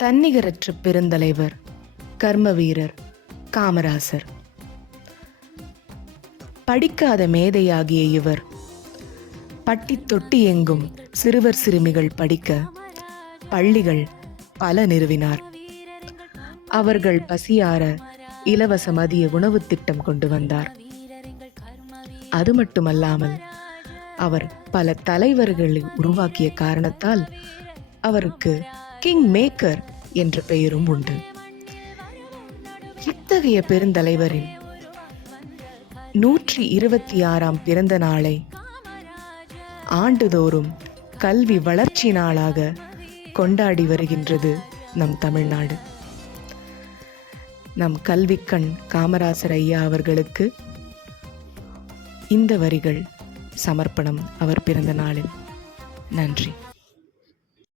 தன்னிகரற்ற பெருந்தலைவர், கர்ம வீரர் காமராசர். படிக்காத மேதையாகிய இவர் பட்டி தொட்டி எங்கும் சிறுவர் சிறுமிகள் படிக்க பள்ளிகள் பல நிறுவினார். அவர்கள் பசியார இலவச மதிய உணவு திட்டம் கொண்டு வந்தார். அது மட்டுமல்லாமல் அவர் பல தலைவர்களை உருவாக்கிய காரணத்தால் அவருக்கு கிங் மேக்கர் என்ற பெயரும் உண்டு. இத்தகைய பெருந்தலைவரின் 126ஆம் பிறந்த நாளை ஆண்டுதோறும் கல்வி வளர்ச்சி நாளாக கொண்டாடி வருகின்றது நம் தமிழ்நாடு. நம் கல்விக்கண் காமராசர் ஐயா அவர்களுக்கு இந்த வரிகள் சமர்ப்பணம் அவர் பிறந்த நாளில். நன்றி.